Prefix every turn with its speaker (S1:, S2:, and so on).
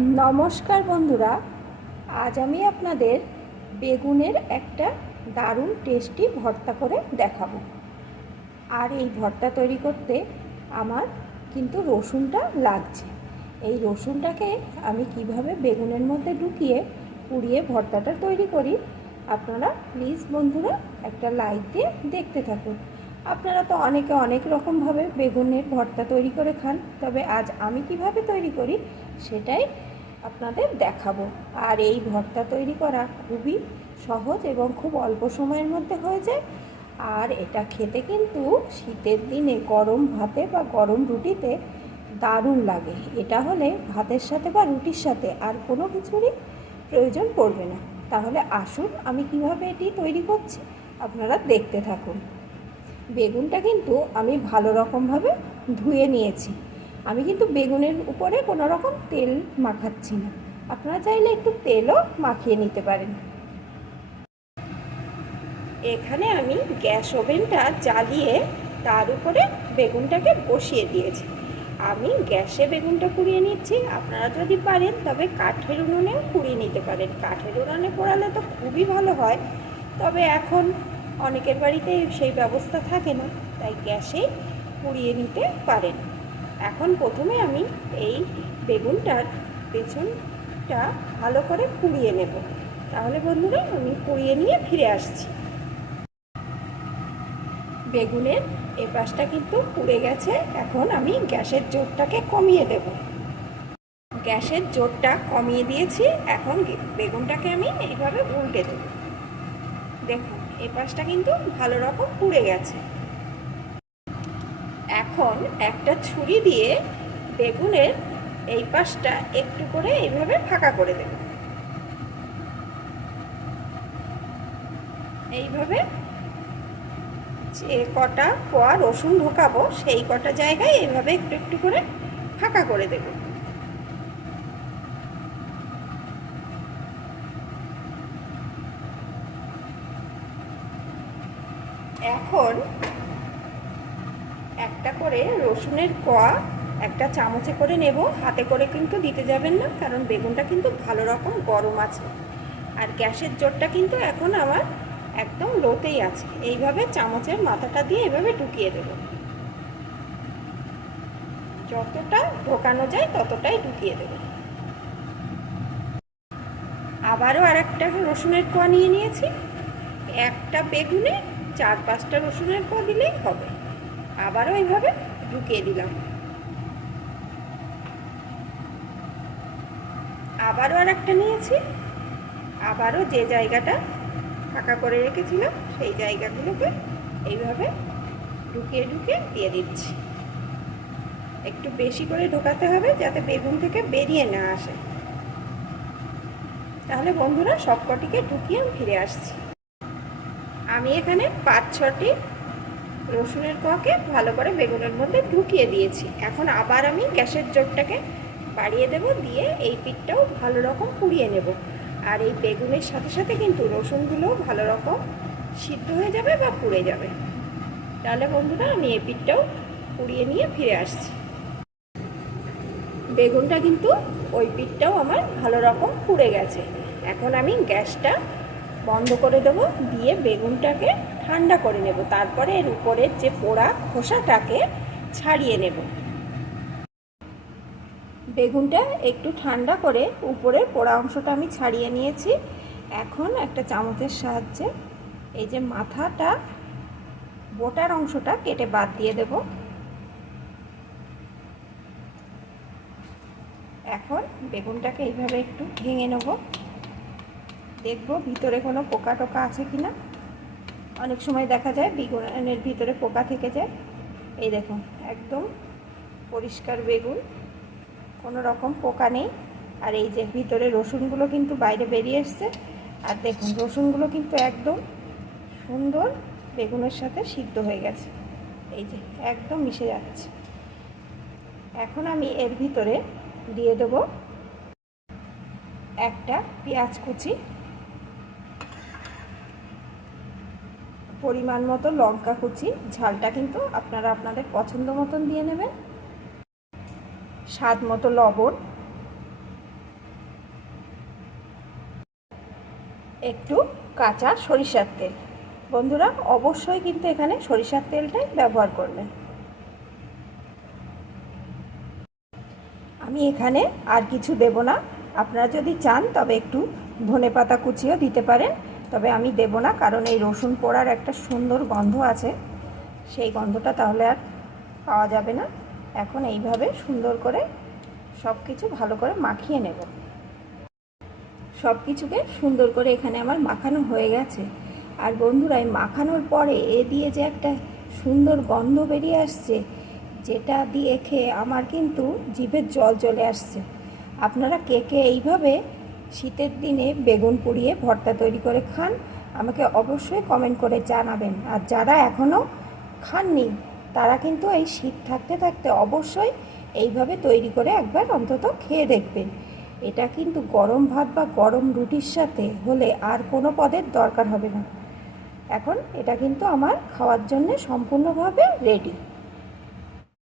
S1: নমস্কার বন্ধুরা, আজ আমি আপনাদের বেগুনের একটা দারুণ টেস্টি ভর্তা করে দেখাবো। আর এই ভর্তা তৈরি করতে আমার কিন্তু রসুনটা লাগছে। এই রসুনটাকে আমি কীভাবে বেগুনের মধ্যে ঢুকিয়ে পুড়িয়ে ভর্তাটা তৈরি করি, আপনারা প্লিজ বন্ধুরা একটা লাইক দিয়ে দেখতে থাকুন। আপনারা তো অনেকে অনেক রকমভাবে বেগুনের ভর্তা তৈরি করে খান, তবে আজ আমি কীভাবে তৈরি করি সেটাই আপনাদের দেখাবো। আর এই ভর্তা তৈরি করা খুবই সহজ এবং খুব অল্প সময়ের মধ্যে হয়ে যায়। আর এটা খেতে কিন্তু শীতের দিনে গরম ভাতে বা গরম রুটিতে দারুণ লাগে। এটা হলে ভাতের সাথে বা রুটির সাথে আর কোনো কিছুরই প্রয়োজন পড়বে না। তাহলে আসুন আমি কীভাবে এটি তৈরি করছি আপনারা দেখতে থাকুন। বেগুনটা কিন্তু আমি ভালো রকমভাবে ধুয়ে নিয়েছি। আমি কিন্তু বেগুনের উপরে কোনো রকম তেল মাখাচ্ছি না। আপনারা চাইলে একটু তেলও মাখিয়ে নিতে পারেন। এখানে আমি গ্যাস ওভেনটা জ্বালিয়ে তার উপরে বেগুনটাকে বসিয়ে দিয়েছি। আমি গ্যাসে বেগুনটা পুড়িয়ে নিচ্ছি। আপনারা যদি পারেন, তবে কাঠের উনুনেও পুড়িয়ে নিতে পারেন। কাঠের উনুনে পোড়ালে তো খুবই ভালো হয়। তবে এখন অনেকের বাড়িতে সেই ব্যবস্থা থাকে না, তাই গ্যাসেই পুড়িয়ে নিতে পারেন। এখন প্রথমে আমি এই বেগুনটার পেছনটা ভালো করে পুড়িয়ে নেব। তাহলে বন্ধুরা, আমি পুড়িয়ে নিয়ে ফিরে আসছি। বেগুনের এ পাশটা কিন্তু পুড়ে গেছে, এখন আমি গ্যাসের জোরটাকে কমিয়ে দেব। গ্যাসের জোরটা কমিয়ে দিয়েছি, এখন বেগুনটাকে আমি এইভাবে উল্টে দেব। দেখুন এ পাশটা কিন্তু ভালো রকম পুড়ে গেছে। এখন একটা ছুরি দিয়ে বেগুনের এই পাশটা একটু করে এইভাবে ফাঁকা করে দেব। এইভাবে যে কটা কোয়া রসুন ঢোকাবো, সেই কটা জায়গায় এইভাবে একটু একটু করে ফাঁকা করে দেব। এখন একটা করে রসুনের কোয়া একটা চামচে করে নেব। হাতে করে কিন্তু দিতে যাবেন না, কারণ বেগুনটা কিন্তু ভালো রকম গরম আছে। আর গ্যাসের জোরটা কিন্তু এখন আমার একদম লোতেই আছে। এইভাবে চামচের মাথাটা দিয়ে এভাবে ঢুকিয়ে দেব। যতটা ঢোকানো যায় ততটাই ঢুকিয়ে দেব। আবারও আর একটা রসুনের কোয়া নিয়ে নিয়েছি। একটা বেগুনে চার পাঁচটা রসুনের কোয়া দিলেই হবে। আবারও এইভাবে ঢুকিয়ে দিলাম। আবারও আর একটা নিয়েছি। আবারও যে জায়গাটা ফাঁকা করে রেখেছিলাম, সেই জায়গাগুলোকে এইভাবে ঢুকিয়ে ঢুকিয়ে দিয়ে দিচ্ছি। একটু বেশি করে ঢোকাতে হবে যাতে বেগুন থেকে বেরিয়ে না আসে। তাহলে বন্ধুরা সবকটিকে ঢুকিয়ে ফিরে আসছি। আমি এখানে পাঁচ ছটি রসুনের কোয়াকে ভালো করে বেগুনের মধ্যে ঢুকিয়ে দিয়েছি। এখন আবার আমি গ্যাসের জোরটাকে বাড়িয়ে দেব, দিয়ে এই পিঠটাও ভালো রকম পুড়িয়ে নেব। আর এই বেগুনের সাথে সাথে কিন্তু রসুনগুলো ভালো রকম সিদ্ধ হয়ে যাবে বা পুড়ে যাবে। তাহলে বন্ধুরা, আমি এই পিঠটাও পুড়িয়ে নিয়ে ফিরে আসছি। বেগুনটা কিন্তু ওই পিঠটাও আমার ভালো রকম পুড়ে গেছে। এখন আমি গ্যাসটা বন্ধ করে দেব, দিয়ে বেগুনটাকে ঠান্ডা করে নেব। তারপরে এর উপরের যে পোড়া খোসাটাকে ছাড়িয়ে নেব। বেগুনটা একটু ঠান্ডা করে উপরের পোড়া অংশটা আমি ছাড়িয়ে নিয়েছি। এখন একটা চামচের সাহায্যে এই যে মাথাটা, বোটার অংশটা কেটে বাদ দিয়ে দেব। এখন বেগুনটাকে এইভাবে একটু ভেঙে নেব। দেখব ভিতরে কোনো পোকা টোকা আছে কি না অনেক সময় দেখা যায় বেগুনের ভিতরে পোকা থেকে যায়। এই দেখুন, একদম পরিষ্কার বেগুন, কোনো রকম পোকা নেই। আর এই যে ভিতরে রসুনগুলো কিন্তু বাইরে বেরিয়ে এসছে। আর দেখুন, রসুনগুলো কিন্তু একদম সুন্দর বেগুনের সাথে সিদ্ধ হয়ে গেছে। এই যে একদম মিশে যাচ্ছে। এখন আমি এর ভিতরে দিয়ে দেবো একটা পেঁয়াজ কুচি। পরিমাণ মতো লঙ্কা কুচি, ঝালটা কিন্তু আপনারা আপনাদের পছন্দ মতন দিয়ে নেবেন। স্বাদ মতো লবণ। একটু কাঁচা সরিষার তেল। বন্ধুরা, অবশ্যই কিন্তু এখানে সরিষার তেলটাই ব্যবহার করবেন। আমি এখানে আর কিছু দেব না। আপনারা যদি চান, তবে একটু ধনে পাতা কুচিও দিতে পারেন। তবে আমি দেব না, কারণ এই রসুন পোড়ার একটা সুন্দর গন্ধ আছে। সেই গন্ধটা তাহলে আর পাওয়া যাবে না। এখন এইভাবে সুন্দর করে সব কিছু ভালো করে মাখিয়ে নেব। সব কিছুকে সুন্দর করে এখানে আমার মাখানো হয়ে গেছে। আর বন্ধুরা, এই মাখানোর পরে এ দিয়ে যে একটা সুন্দর গন্ধ বেরিয়ে আসছে, যেটা দিয়ে খেয়ে আমার কিন্তু জিভের জল চলে আসছে। আপনারা কে কে এইভাবে শীতের দিনে বেগুন পুড়িয়ে ভর্তা তৈরি করে খান। আমাকে অবশ্যই কমেন্ট করে জানাবেন। আর যারা এখনও খাননি, তারা কিন্তু এই শীত থাকতে থাকতে অবশ্যই এইভাবে তৈরি করে একবার অন্তত খেয়ে দেখবেন। এটা কিন্তু গরম ভাত বা গরম রুটির সাথে হলে আর কোনো পদের দরকার হবে না। এখন এটা কিন্তু আমার খাওয়ার জন্য সম্পূর্ণভাবে রেডি